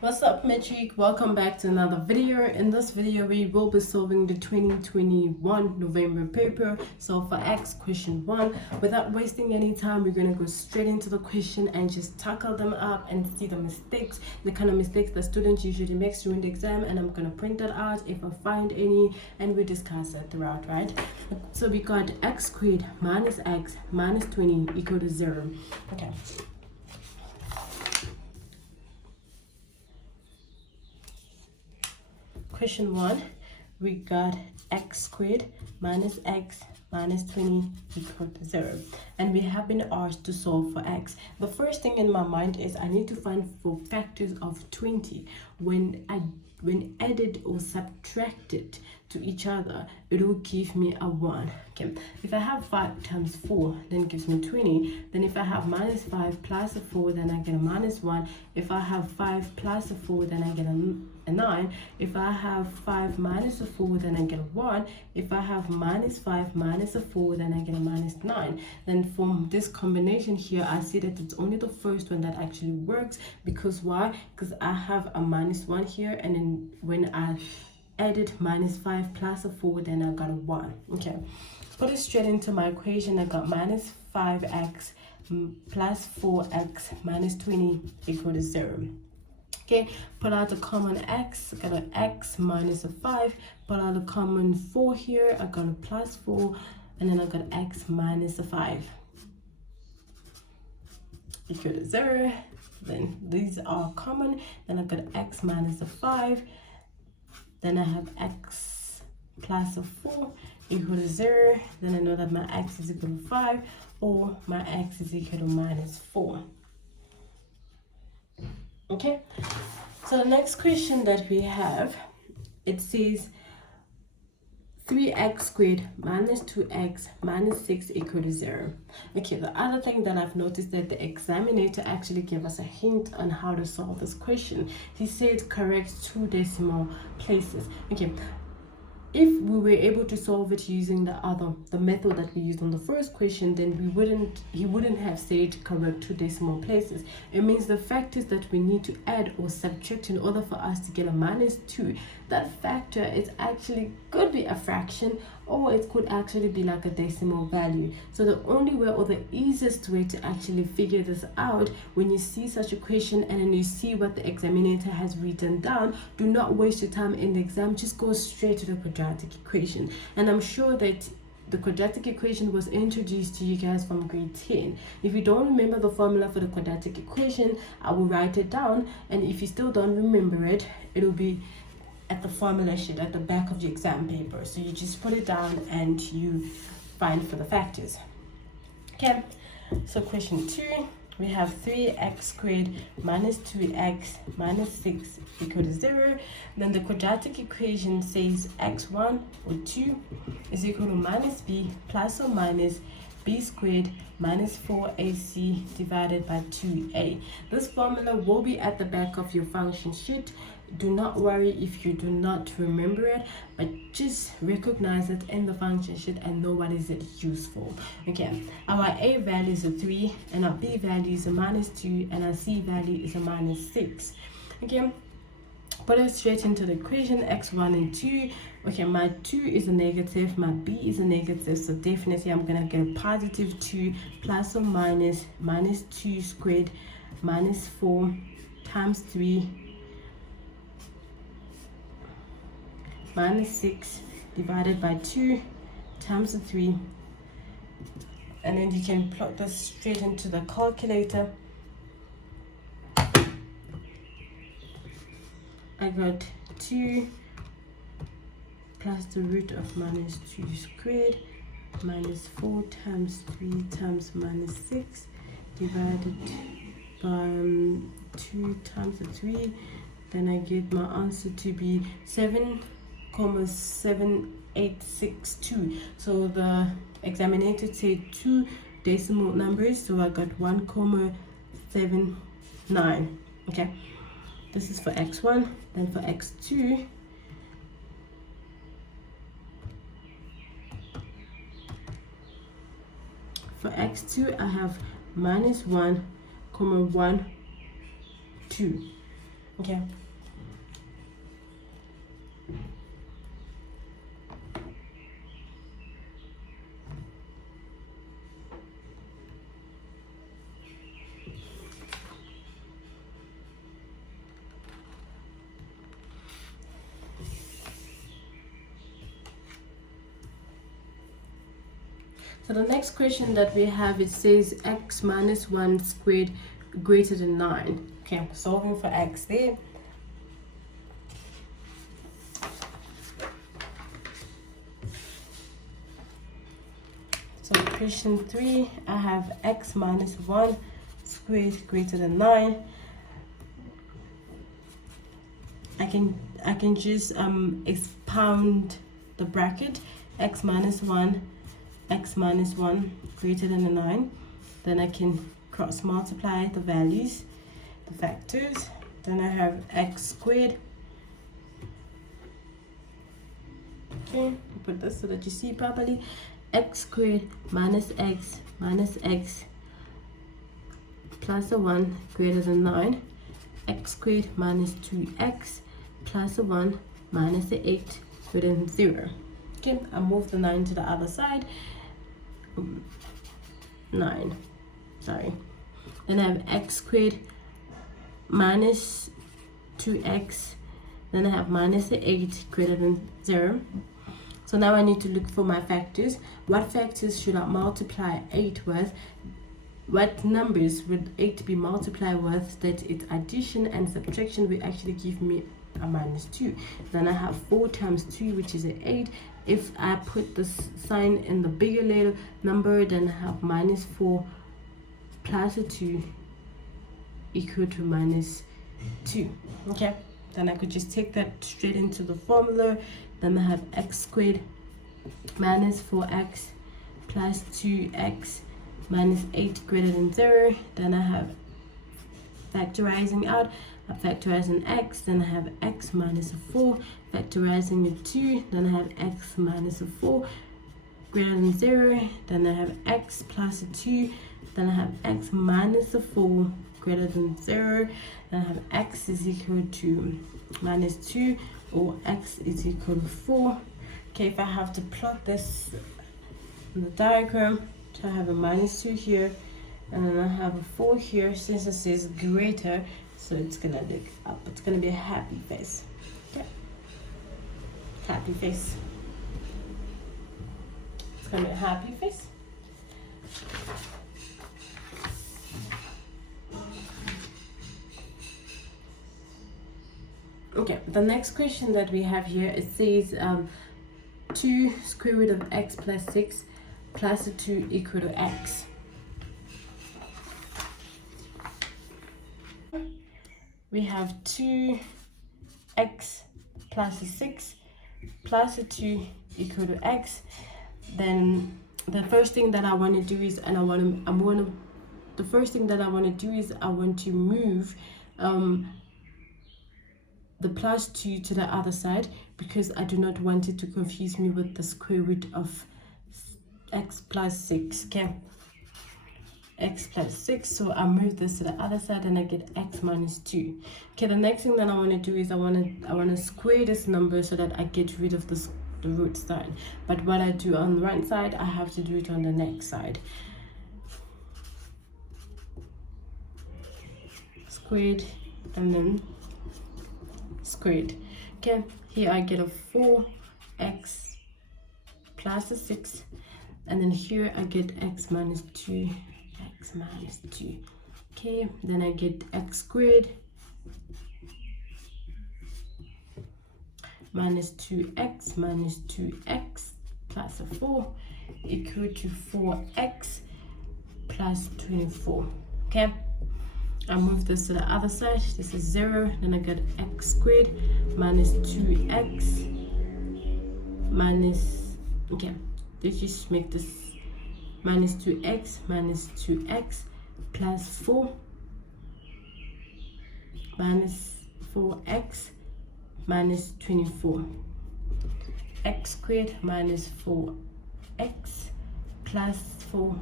What's up, Metric? Welcome back to another video. In this video, we will be solving the 2021 November paper. So for X question 1, without wasting any time, we're going to go straight into the question and just tackle them up and see the mistakes, the kind of mistakes that students usually make during the exam. And I'm going to print that out if I find any, and we discuss it throughout, right? So we got x squared minus x minus 20 equal to 0. Okay. Question 1, we got x squared minus x minus 20 equal to 0. And we have been asked to solve for x. The first thing in my mind is I need to find for factors of 20. When added or subtracted to each other, it will give me a 1. Okay, if I have 5 times 4, then it gives me 20. Then if I have minus 5 plus a 4, then I get a minus 1. If I have 5 plus a 4, then I get a 9. If I have 5 minus a 4, then I get a 1. If I have minus 5 minus a 4, then I get a minus 9. Then from this combination here, I see that it's only the first one that actually works. Because why? Because I have a minus 1 here, and then when I added minus 5 plus a 4, then I got a 1. Okay, put it straight into my equation. I got minus 5x plus 4x minus 20 equal to 0. Okay, pull out the common x. I got an x minus a 5. Pull out the common 4 here. I got a plus 4, and then I got x minus a 5 equal to 0. Then these are common. Then I got x minus a 5. Then I have x plus a 4 equal to 0. Then I know that my x is equal to 5, or my x is equal to minus 4. Okay, so the next question that we have, it says 3x squared minus 2x minus 6 equal to 0. Okay, the other thing that I've noticed that the examinator actually gave us a hint on how to solve this question. He said correct 2 decimal places. Okay, if we were able to solve it using the method that we used on the first question, then he wouldn't have said correct 2 decimal places. It means the factors that we need to add or subtract in order for us to get a minus 2, that factor is actually could be a fraction, or it could actually be like a decimal value. So the only way, or the easiest way to actually figure this out, when you see such a question and then you see what the examiner has written down, do not waste your time in the exam. Just go straight to the quadratic equation. And I'm sure that the quadratic equation was introduced to you guys from grade 10. If you don't remember the formula for the quadratic equation, I will write it down. And if you still don't remember it, it'll be at the formula sheet at the back of your exam paper. So you just put it down and you find for the factors. Okay, so question 2, we have 3x squared minus 2x minus 6 equal to 0. Then the quadratic equation says x1 or 2 is equal to minus b plus or minus b squared minus 4ac divided by 2a. This formula will be at the back of your function sheet. Do not worry if you do not remember it, but just recognize it in the function sheet and know what is it useful. Okay, our a value is a 3, and our b value is a minus 2, and our c value is a minus 6. Okay, put it straight into the equation, x1 and 2. Okay, my 2 is a negative, my b is a negative, so definitely I'm gonna get a positive 2 plus or minus minus 2 squared minus 4 times 3 minus 6 divided by 2 times 3. And then you can plot this straight into the calculator. I got 2 plus the root of minus 2 squared minus 4 times 3 times minus 6 divided by 2 times 3. Then I get my answer to be 7,7862. So the examiner said 2 decimal numbers, so I got 1,79. Okay, this is for x1. Then for x2, I have minus 1, 1, 2. Okay. So the next question that we have, it says x minus 1 squared greater than 9. Okay, I'm solving for x there. So question 3, I have x minus 1 squared greater than 9. I can just expound the bracket. X minus 1 greater than a 9. Then I can cross multiply the values, the factors. Then I have x squared. Okay, put this so that you see properly. X squared minus x plus a 1 greater than 9. X squared minus 2x plus a 1 minus a 8 greater than 0. Okay, I move the 9 to the other side. 9, sorry. Then I have x squared minus 2x. Then I have minus a 8 greater than 0. So now I need to look for my factors. What factors should I multiply 8 with? What numbers would 8 be multiplied with that its addition and subtraction will actually give me a minus 2? Then I have 4 times 2, which is an 8. If I put the sign in the bigger little number, then I have minus 4 plus a 2 equal to minus 2. Okay, then I could just take that straight into the formula. Then I have x squared minus 4x plus 2x minus 8 greater than 0. Then I have factorizing out, factorizing x, then I have x minus a 4, factorizing a 2, then I have x minus a 4 greater than 0, then I have x plus a 2, then I have x minus a 4 greater than 0, then I have x is equal to minus 2, or x is equal to 4. Okay, if I have to plot this in the diagram, so I have a minus 2 here, and then I have a 4 here. Since it says greater, so it's gonna look up. It's gonna be a happy face. Okay, happy face. It's gonna be a happy face. Okay, the next question that we have here, it says 2 square root of x plus 6 plus a 2 equal to x. We have 2x plus a 6 plus a 2 equal to x. Then the first thing that I want to do is, I want to move the plus 2 to the other side, because I do not want it to confuse me with the square root of x plus 6. Okay, x plus 6, so I move this to the other side and I get x minus 2. Okay, the next thing that I want to do is I want to square this number so that I get rid of the root sign. But what I do on the right side, I have to do it on the next side. Squared and then squared. Okay, here I get a 4x plus a 6, and then here I get x minus 2. Okay, then I get x squared minus 2x plus a 4 equal to 4x plus 24. Okay, I move this to the other side. This is 0. Then I get x squared minus 2x minus, okay, let's just make this minus 2x plus 4 minus 4x minus 24. X squared minus 4x plus 4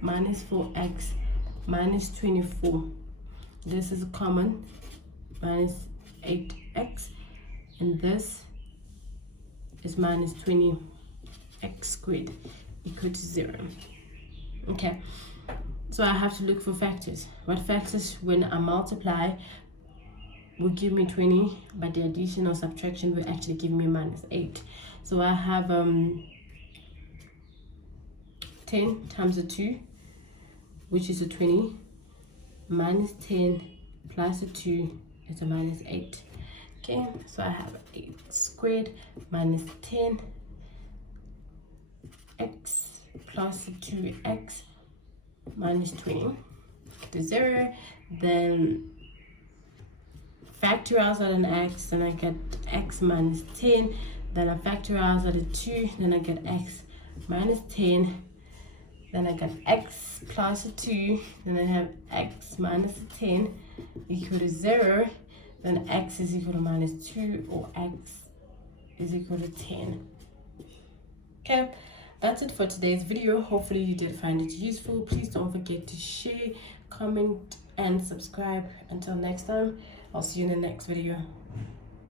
minus 4x minus 24. This is common. minus 8x, and this is minus 20x squared equal to 0. Okay, so I have to look for factors. What factors, when I multiply, will give me 20, but the addition or subtraction will actually give me minus 8. So I have 10 times a 2, which is a 20, minus 10 plus a 2 is a minus 8. Okay, so I have 8 squared minus 10x plus 2x minus 20 to 0. Then factorize out an x, then I get x minus 10. Then I factorize out a 2, then I get x minus 10. Then I got x plus a 2, then I have x minus 10 equal to 0. Then x is equal to minus 2, or x is equal to 10. Okay, that's it for today's video. Hopefully you did find it useful. Please don't forget to share, comment, and subscribe. Until next time, I'll see you in the next video.